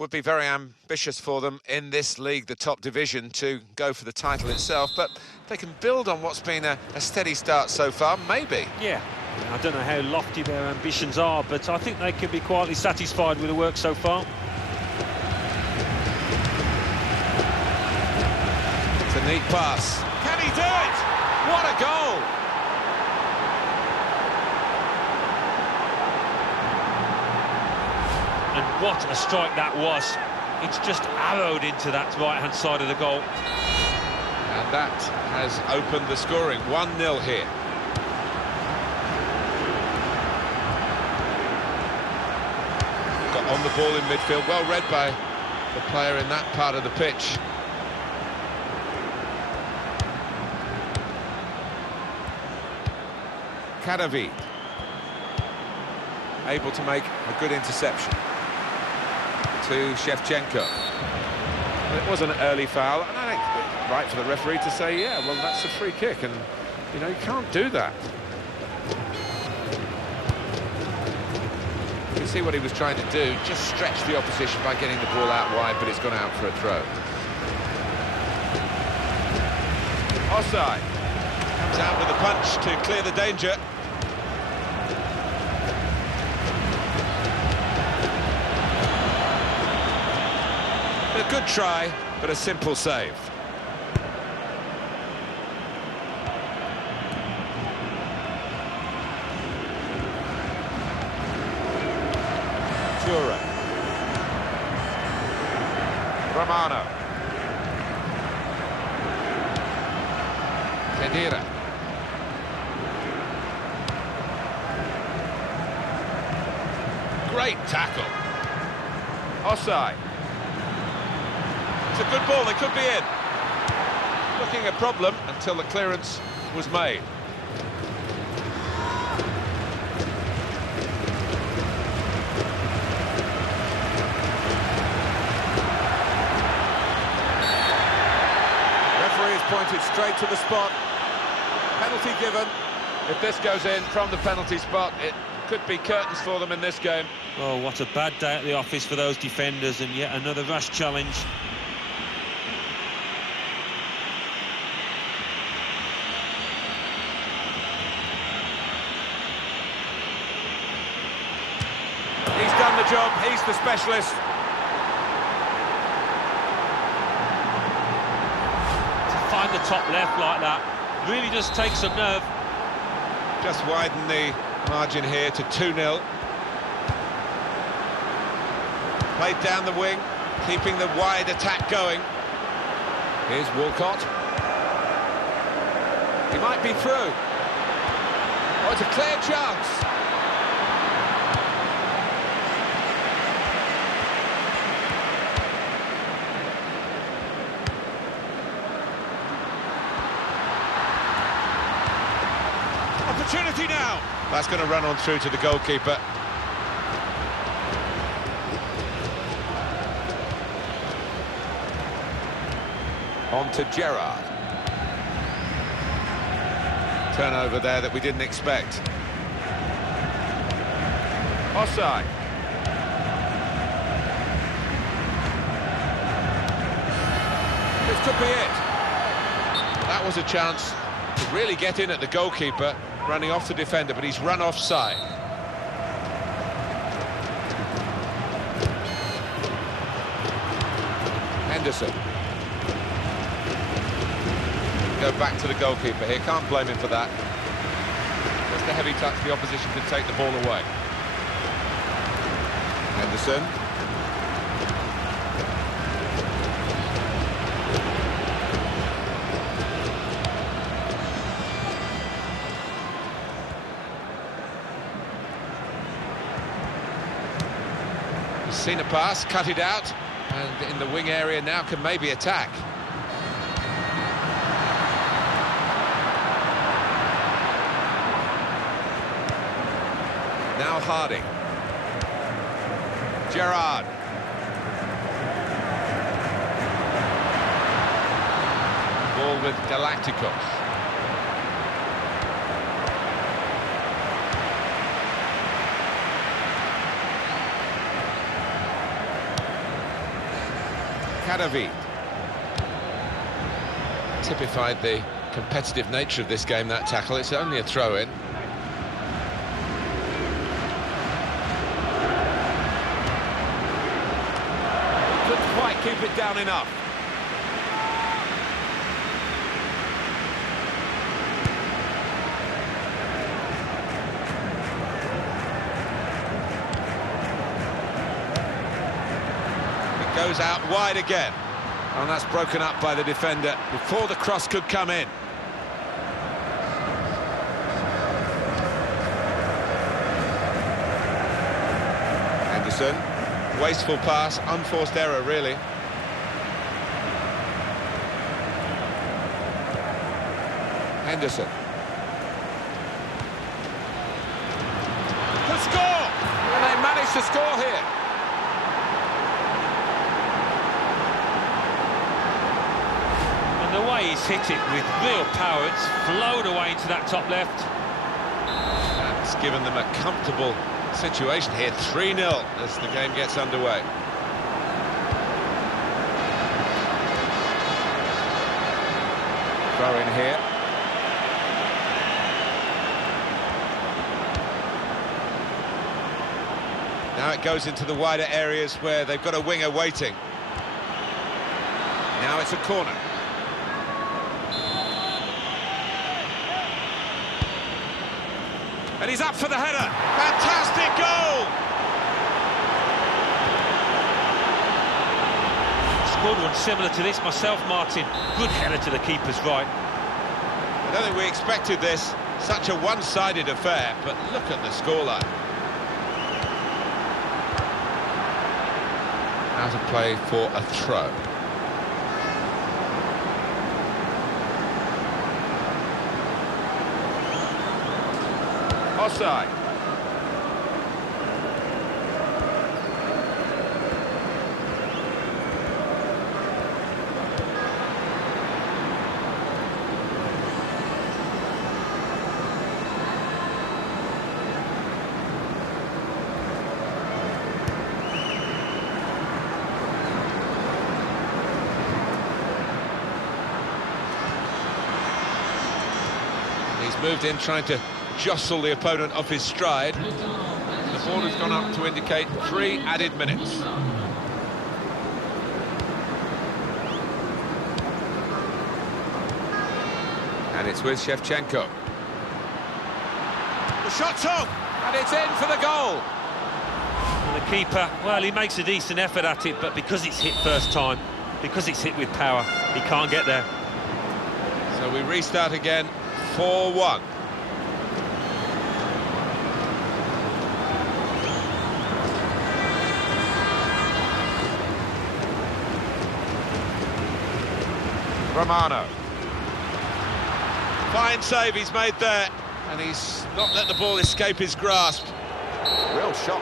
would be very ambitious for them in this league, the top division, to go for the title itself. But they can build on what's been a steady start so far, maybe. Yeah, I don't know how lofty their ambitions are, but I think they can be quietly satisfied with the work so far. It's a neat pass. Can he do it? What a goal! And what a strike that was. It's just arrowed into that right-hand side of the goal. And that has opened the scoring. 1-0 here. Got on the ball in midfield. Well read by the player in that part of the pitch. Kadavid. Able to make a good interception. To Shevchenko. Well, it was an early foul, and I think it's right for the referee to say, yeah, well, that's a free kick, and, you know, you can't do that. You can see what he was trying to do, just stretch the opposition by getting the ball out wide, but it's gone out for a throw. Offside. Comes out with a punch to clear the danger. A good try, but a simple save. Tura. Romano. Kedira. Great tackle. Offside. It's a good ball, they could be in. Looking a problem until the clearance was made. Referee has pointed straight to the spot. Penalty given. If this goes in from the penalty spot, it could be curtains for them in this game. Oh, what a bad day at the office for those defenders, and yet another rash challenge. He's done the job, he's the specialist. To find the top left like that really does take some nerve. Just widen the margin here to 2-0. Played down the wing, keeping the wide attack going. Here's Walcott. He might be through. Oh, it's a clear chance. Opportunity now. That's going to run on through to the goalkeeper. On to Gerrard. Turnover there that we didn't expect. Offside. This could be it. That was a chance to really get in at the goalkeeper, running off the defender, but he's run offside. Henderson. Go back to the goalkeeper here, can't blame him for that. Just a heavy touch, the opposition can take the ball away. Henderson. He's seen a pass, cut it out, and in the wing area now can maybe attack. Now Harding. Gerrard. Ball with Galacticos. Cadavid. Typified the competitive nature of this game, that tackle. It's only a throw-in. Couldn't quite keep it down enough. It goes out wide again. And that's broken up by the defender before the cross could come in. Henderson, wasteful pass, unforced error really. Henderson. Could score! And they managed to score here. The way he's hit it with real power, it's flowed away into that top left. That's given them a comfortable situation here, 3-0 as the game gets underway. Throw in here. Now it goes into the wider areas where they've got a winger waiting. Now it's a corner. And he's up for the header. Fantastic goal! Scored one similar to this myself, Martin. Good header to the keeper's right. I don't think we expected this. Such a one-sided affair, but look at the scoreline. Out of play for a throw. Offside. He's moved in trying to jostle the opponent off his stride. The ball has gone up to indicate 3 added minutes. And it's with Shevchenko. The shot's on, and it's in for the goal. And the keeper, well, he makes a decent effort at it, but because it's hit first time, because it's hit with power, he can't get there. So we restart again, 4-1. Romano. Fine save he's made there, and he's not let the ball escape his grasp. Real shot.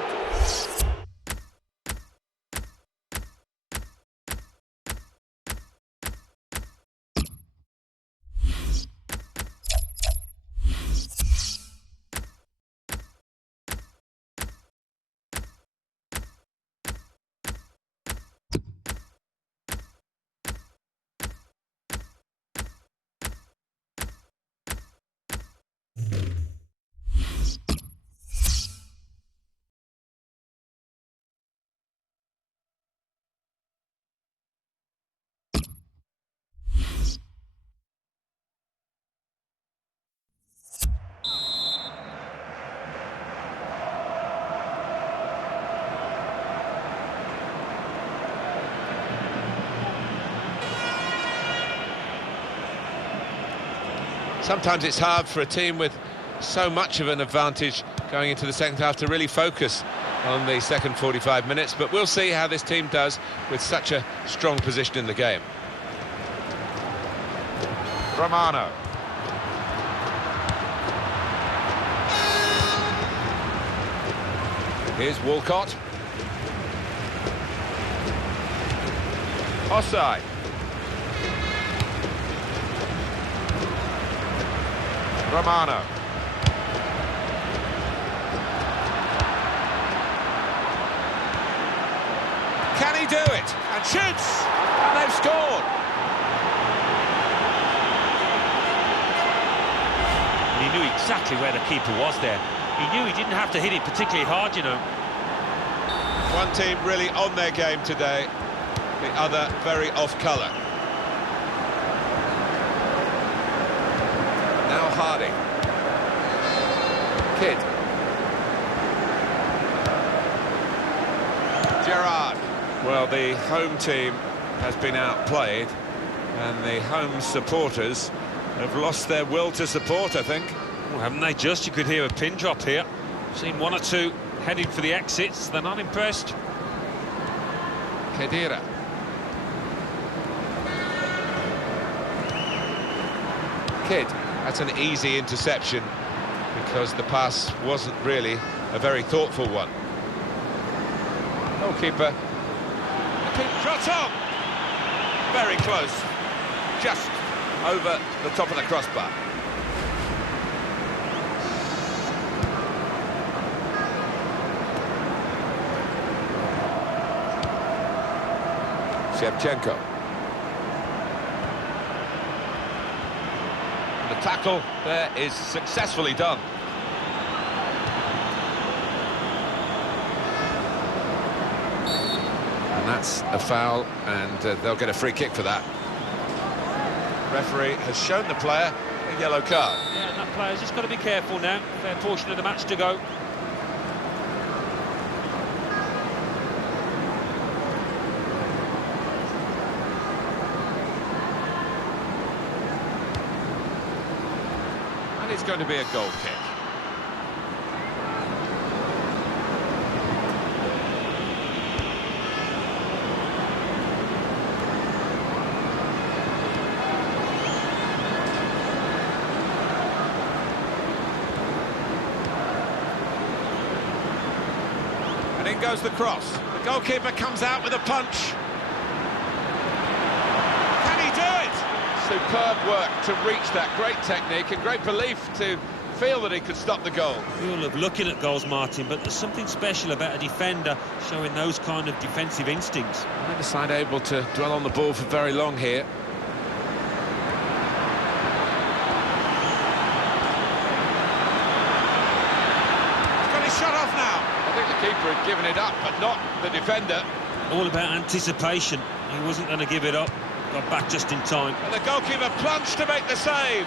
Sometimes it's hard for a team with so much of an advantage going into the second half to really focus on the second 45 minutes, but we'll see how this team does with such a strong position in the game. Romano. Here's Walcott. Offside. Romano. Can he do it? And shoots! And they've scored! And he knew exactly where the keeper was there. He knew he didn't have to hit it particularly hard, you know. One team really on their game today, the other very off-colour. Now Harding. Kidd. Gerrard. Well, the home team has been outplayed, and the home supporters have lost their will to support, I think. Well, haven't they just? You could hear a pin drop here. Seen one or two heading for the exits. They're not impressed. Khedira. Kidd. That's an easy interception because the pass wasn't really a very thoughtful one. Goalkeeper. Shot on! Very close. Just over the top of the crossbar. Shevchenko. The tackle there is successfully done. And that's a foul, and they'll get a free kick for that. Referee has shown the player a yellow card. Yeah, and that player's just got to be careful now. Fair portion of the match to go. And it's going to be a goal kick. And in goes the cross. The goalkeeper comes out with a punch. Can he do it? Superb work to reach that. Great technique and great belief to feel that he could stop the goal. We all love looking at goals, Martin, but there's something special about a defender showing those kind of defensive instincts. Neither side able to dwell on the ball for very long here. He's got his shot off now. I think the keeper had given it up, but not the defender. All about anticipation. He wasn't going to give it up. Got back just in time. And the goalkeeper plunged to make the save.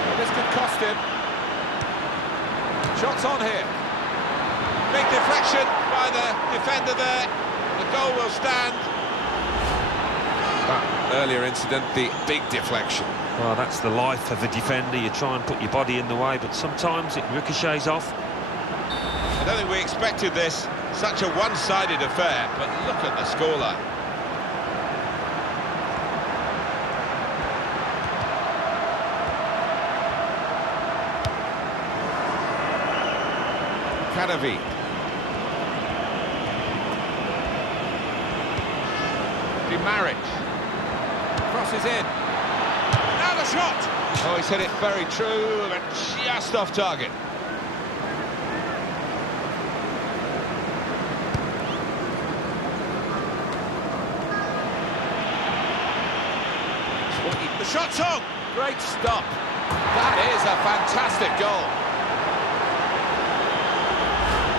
Well, this could cost him. Shots on here. Big deflection by the defender there. The goal will stand. That earlier incident, the big deflection. Well, that's the life of a defender. You try and put your body in the way, but sometimes it ricochets off. I don't think we expected this. Such a one-sided affair, but look at the scoreline. Kadavi. Marriage. Crosses in. Now the shot! Oh, he's hit it very true, but just off target. The shot's on! Great stop. That is a fantastic goal.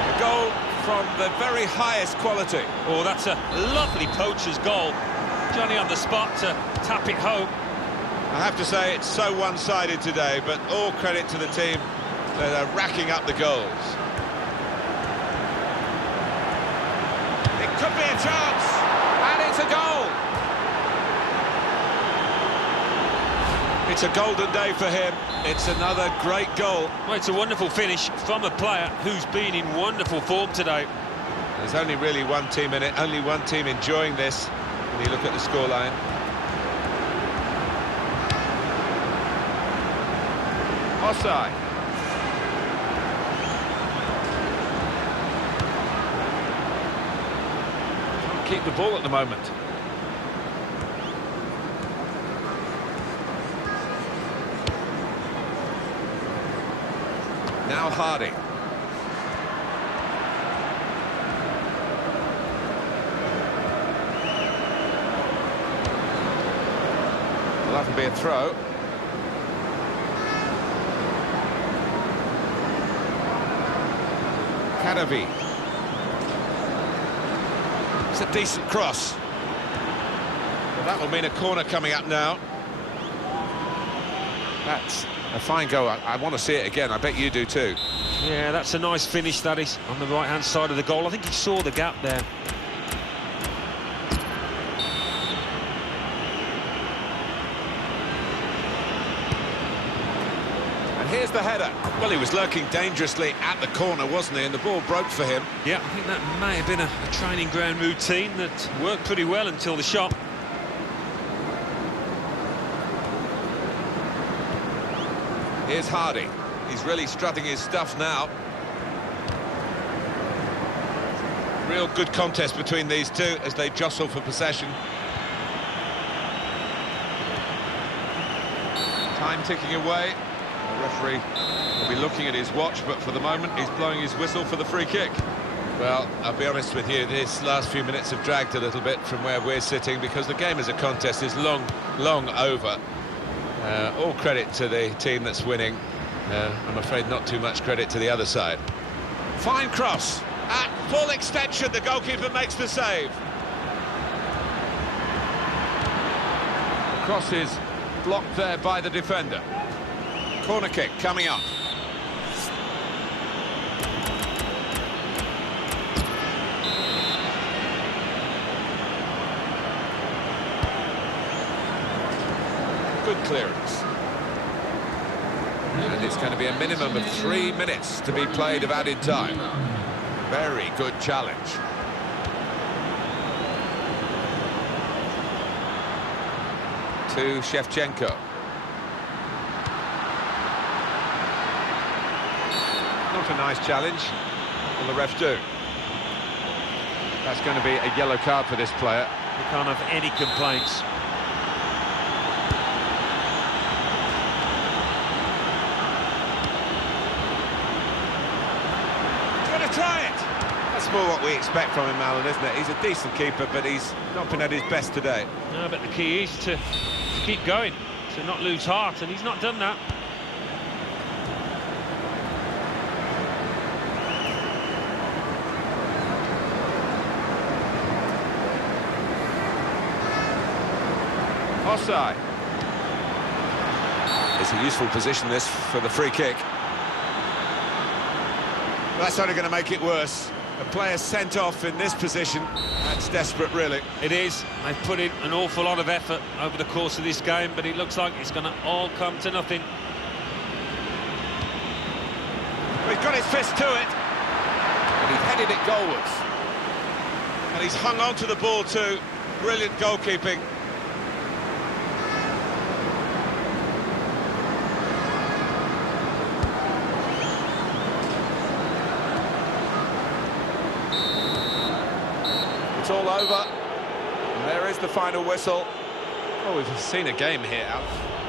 A goal from the very highest quality. Oh, that's a lovely poacher's goal. Johnny on the spot to tap it home. I have to say it's so one-sided today, but all credit to the team that are racking up the goals. It could be a chance, and it's a goal. It's a golden day for him. It's another great goal. Well, it's a wonderful finish from a player who's been in wonderful form today. There's only really one team in it, only one team enjoying this when you look at the scoreline. Offside. Can't keep the ball at the moment. Now Harding. That'll be a throw. Cadavi. It's a decent cross. Well, that will mean a corner coming up now. That's a fine goal. I want to see it again. I bet you do too. Yeah, that's a nice finish, that is, on the right-hand side of the goal. I think he saw the gap there. And here's the header. Well, he was lurking dangerously at the corner, wasn't he? And the ball broke for him. Yeah, I think that may have been a training ground routine that worked pretty well until the shot. Here's Hardy. He's really strutting his stuff now. Real good contest between these two as they jostle for possession. Time ticking away. The referee will be looking at his watch, but for the moment he's blowing his whistle for the free kick. Well, I'll be honest with you, this last few minutes have dragged a little bit from where we're sitting because the game as a contest is long over. All credit to the team that's winning. I'm afraid not too much credit to the other side. Fine cross. At full extension, the goalkeeper makes the save. The cross is blocked there by the defender. Corner kick coming up. Good clearance. And it's going to be a minimum of 3 minutes to be played of added time. Very good challenge. To Shevchenko. Not a nice challenge. Will the ref do? That's going to be a yellow card for this player. He can't have any complaints. Try it! That's more what we expect from him, Alan, isn't it? He's a decent keeper, but he's not been at his best today. No, but the key is to keep going, to not lose heart, and he's not done that. Offside. It's a useful position, this, for the free kick. That's only going to make it worse. A player sent off in this position. That's desperate, really. It is. They've put in an awful lot of effort over the course of this game, but it looks like it's going to all come to nothing. He's got his fist to it. And he headed it goalwards. And he's hung on to the ball too. Brilliant goalkeeping. It's all over, and there is the final whistle. Oh, we've seen a game here, Alf.